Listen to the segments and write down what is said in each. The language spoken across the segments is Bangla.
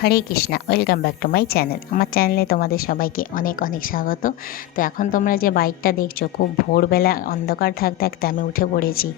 Hare Krishna, welcome back to my channel. আমার চ্যানেলে তোমাদের সবাইকে অনেক অনেক স্বাগত। তো এখন তোমরা যে বাইকটা দেখছো, খুব ভোরবেলা অন্ধকার থাকতে থাকতে আমি উঠে পড়েছি,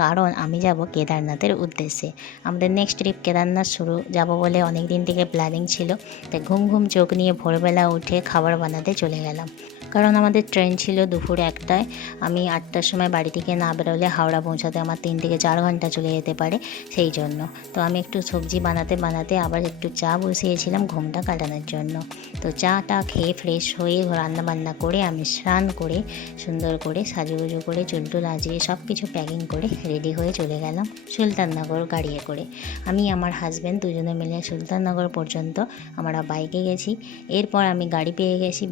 কারণ আমি যাব কেদারনাথের উদ্দেশ্যে। আমাদের নেক্সট ট্রিপ কেদারনাথ যাব বলে অনেক দিন থেকে প্ল্যানিং ছিল। তাই ঘুম ঘুম চোখ নিয়ে ভোরবেলা উঠে খাবার বানাতে চলে গেলাম, কারণ আমাদের ট্রেন ছিল দুপুর 1টায়। আমি 8টার সময় বাড়ি থেকে না বেরোলে হাওড়া পৌঁছাতে আমার 3 থেকে 4 ঘন্টা চলে যেতে পারে, সেই জন্য। তো আমি একটু সবজি বানাতে বানাতে আবার একটু চা বসিয়েছিলাম ঘুমটা কাটানোর জন্য। তো চাটা খেয়ে ফ্রেশ হয়ে রান্না বান্না করে আমি স্নান করে সুন্দর করে সাজুগুজু করে চুলটুল আজিয়ে সব কিছু প্যাকিং করে রেডি হয়ে চলে গেলাম সুলতাননগর গাড়িয়ে করে। আমি আমার হাজব্যান্ড দুজনে মিলে সুলতাননগর পর্যন্ত আমরা বাইকে গেছি। এরপর আমি গাড়ি পেয়ে গেছি,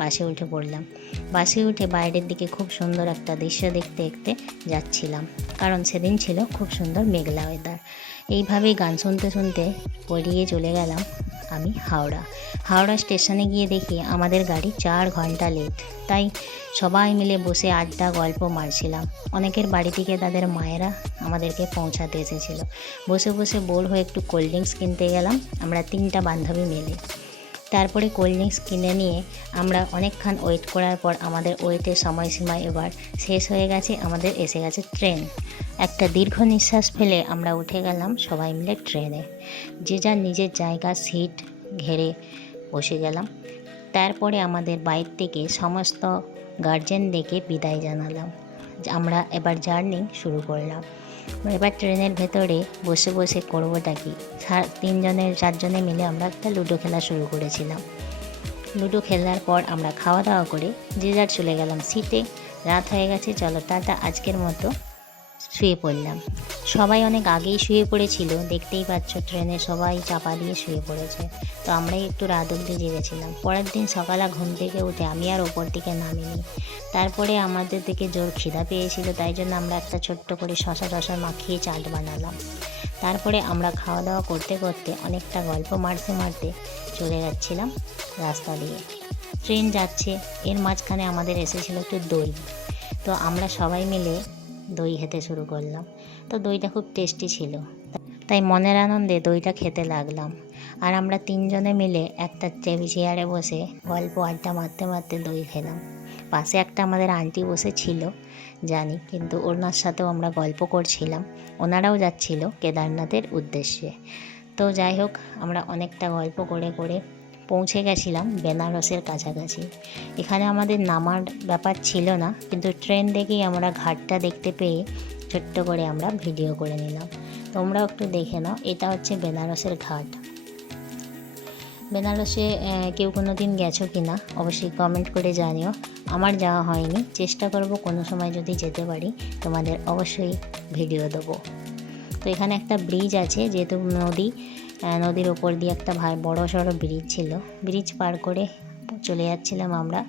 বাসে উঠে পড়লাম। বাসে উঠে বাইরের দিকে খুব সুন্দর একটা দৃশ্য দেখতে দেখতে যাচ্ছিলাম, কারণ সেদিন ছিল খুব সুন্দর মেঘলা ওয়েদার। এইভাবেই গান শুনতে শুনতে পড়িয়ে চলে গেলাম আমি হাওড়া স্টেশনে গিয়ে দেখি আমাদের গাড়ি 4 ঘন্টা লেট। তাই সবাই মিলে বসে আড্ডা গল্প মারছিলাম। অনেকের বাড়ি থেকে তাদের মায়েরা আমাদেরকে পৌঁছাতে এসেছিলো। বসে বসে বোর হয়ে একটু কোল্ড ড্রিঙ্কস কিনতে গেলাম আমরা 3টা বান্ধবী মিলে। তারপরে কোল্ড ড্রিঙ্কস কিনে নিয়ে আমরা অনেকক্ষণ ওয়েট করার পর আমাদের ওয়েটের সময়সীমা এবার শেষ হয়ে গেছে, আমাদের এসে গেছে ট্রেন। একটা দীর্ঘ নিঃশ্বাস ফেলে আমরা উঠে গেলাম সবাই মিলে ট্রেনে। যে যার নিজের জায়গা সিট ঘেরে বসে গেলাম। তারপরে আমাদের বাইক থেকে সমস্ত গার্জেন ডেকে বিদায় জানালাম। আমরা এবার জার্নি শুরু করলাম। এবার ট্রেনের ভেতরে বসে বসে করবোটা কি, 4জনে মিলে আমরা একটা লুডো খেলা শুরু করেছিলাম। লুডো খেলার পর আমরা খাওয়া দাওয়া করে যে যার চলে গেলাম সিটে। রাত হয়ে গেছে, চলো টাটা, আজকের মতো শুয়ে পড়লাম। সবাই অনেক আগেই শুয়ে পড়েছিল, দেখতেই পাচ্ছ ট্রেনে সবাই চাপা দিয়ে শুয়ে পড়েছে। তো আমরাই একটু রাত অবধি জেগেছিলাম। পরের দিন সকালে ঘুম থেকে উঠে আমি আর ওপর দিকে নামিনি। তারপরে আমাদের দিকে জোর খিদা পেয়েছিল, তাই জন্য আমরা একটা ছোট্ট করে শশা মাখিয়ে চাট বানালাম। তারপরে আমরা খাওয়া দাওয়া করতে করতে অনেকটা গল্প মারতে মারতে চলে যাচ্ছিলাম রাস্তা দিয়ে। ট্রেন যাচ্ছে, এর মাঝখানে আমাদের এসেছিলো একটু দই। তো আমরা সবাই মিলে দই খেতে শুরু করলাম। তো দইটা খুব টেস্টি ছিল, তাই মনের আনন্দে দইটা খেতে লাগলাম। আর আমরা 3জনে মিলে একটা চেয়ারে বসে গল্প আড্ডা মারতে মারতে দই খেলাম। পাশে একটা আমাদের আন্টি বসেছিল জানি, কিন্তু ওনার সাথেও আমরা গল্প করছিলাম। ওনারাও যাচ্ছিল কেদারনাথের উদ্দেশ্যে। তো যাই হোক, আমরা অনেকটা গল্প করে করে পৌঁছে গেছিলাম বেনারসের কাছাকাছি। এখানে আমাদের নামার ব্যাপার ছিল না, কিন্তু ট্রেন দেখেই আমরা ঘাটটা দেখতে পেয়ে ছোট্ট করে আমরা ভিডিও করে নিলাম। তোমরাও একটু দেখে নাও, এটা হচ্ছে বেনারসের ঘাট। বেনারসে কেউ কোনো দিন গেছো কি না অবশ্যই কমেন্ট করে জানিও। আমার যাওয়া হয়নি, চেষ্টা করব কোনো সময় যদি যেতে পারি তোমাদের অবশ্যই ভিডিও দেবো। তো এখানে একটা ব্রিজ আছে, যেহেতু নদীর ওপর দিয়ে একটা বড় সড়ো ব্রিজ ছিল। ব্রিজ পার করে চলে যাচ্ছিলাম আমরা।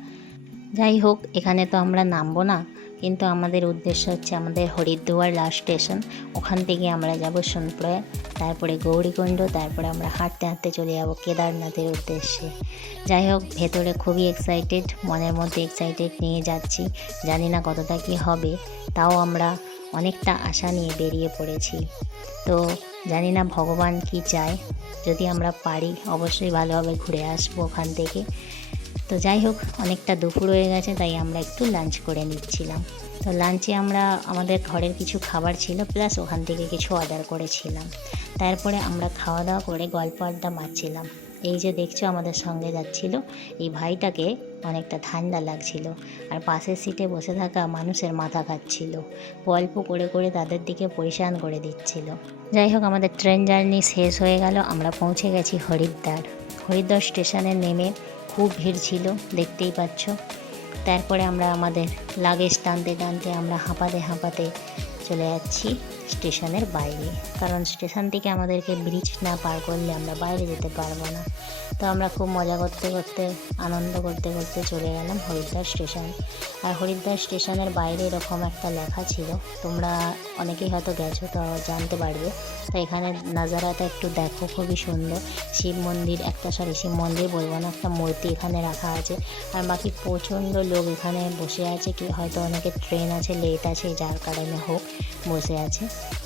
যাই হোক, এখানে তো আমরা নামবো না, কিন্তু আমাদের উদ্দেশ্য হচ্ছে আমাদের হরিদ্বার লাস্ট স্টেশন। ওখান থেকে আমরা যাব সোনপ্রয়াগ, তারপরে গৌরীকুণ্ড, তারপরে আমরা হাঁটতে হাঁটতে চলে যাব কেদারনাথের উদ্দেশ্যে। যাই হোক, ভেতরে খুবই এক্সাইটেড, মনের মধ্যে এক্সাইটেড নিয়ে যাচ্ছি। জানি না কতটা কি হবে, তাও আমরা অনেকটা আশা নিয়ে বেরিয়ে পড়েছি। তো জানি না ভগবান কি চায়, যদি আমরা পারি অবশ্যই ভালোভাবে ঘুরে আসবো ওখান থেকে। তো যাই হোক, অনেকটা দুপুর হয়ে গেছে, তাই আমরা একটু লাঞ্চ করে নিচ্ছিলাম। তো লাঞ্চে আমরা আমাদের ঘরের কিছু খাবার ছিল, প্লাস ওখান থেকে কিছু অর্ডার করেছিলাম। তারপরে আমরা খাওয়া দাওয়া করে গল্প আড্ডা মারছিলাম। এই যে দেখছো আমাদের সঙ্গে যাচ্ছিল এই ভাইটাকে অনেকটা ঠান্ডা লাগছিল, আর পাশের সিটে বসে থাকা মানুষের মাথা খাচ্ছিল, গল্প করে করে তাদের দিকে পরিশান করে দিচ্ছিল। যাই হোক, আমাদের ট্রেন জার্নি শেষ হয়ে গেল। আমরা পৌঁছে গেছি হরিদ্বার স্টেশনে নেমে খুব ভিড় ছিল, দেখতেই পাচ্ছ। তারপরে আমরা আমাদের লাগেজ টানতে টানতে আমরা হাঁপাতে চলে যাচ্ছি স্টেশনের বাইরে, কারণ স্টেশন থেকে আমাদেরকে ব্রিজ না পার করলে আমরা বাইরে যেতে পারবো না। তো আমরা খুব মজা করতে করতে আনন্দ করতে করতে চলে গেলাম হরিদ্বার স্টেশন। আর হরিদ্বার স্টেশনের বাইরে এরকম একটা লেখা ছিল, তোমরা অনেকেই হয়তো গেছো তো জানতে পারবে। তো এখানে নাজারাটা একটু দেখো, খুবই সুন্দর। শিব মন্দির বলবো না, একটা মূর্তি এখানে রাখা আছে। আর বাকি প্রচণ্ড লোক এখানে বসে আছে, কি হয়তো অনেকে ট্রেন আছে, লেট আছে, যার কারণে হোক বসে আছে।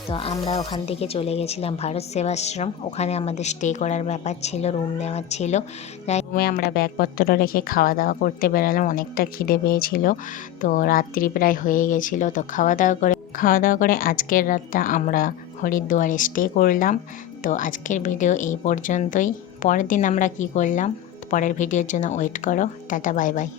তো আমরা ওখান থেকে চলে গেছিলাম ভারত সেবাশ্রম। ওখানে আমাদের স্টে করার ব্যাপার ছিল, রুম নেওয়ার ছিল। তাই রুমে আমরা ব্যাগপত্র রেখে খাওয়া দাওয়া করতে বেরোলাম। অনেকটা খিদে পেয়েছিল, তো রাত্রি প্রায় হয়ে গেছিলো। তো খাওয়া দাওয়া করে আজকের রাতটা আমরা হরিদ্বারে স্টে করলাম। তো আজকের ভিডিও এই পর্যন্তই। পরের দিন আমরা কি করলাম, পরের ভিডিওর জন্য ওয়েট করো। Tata, bye bye.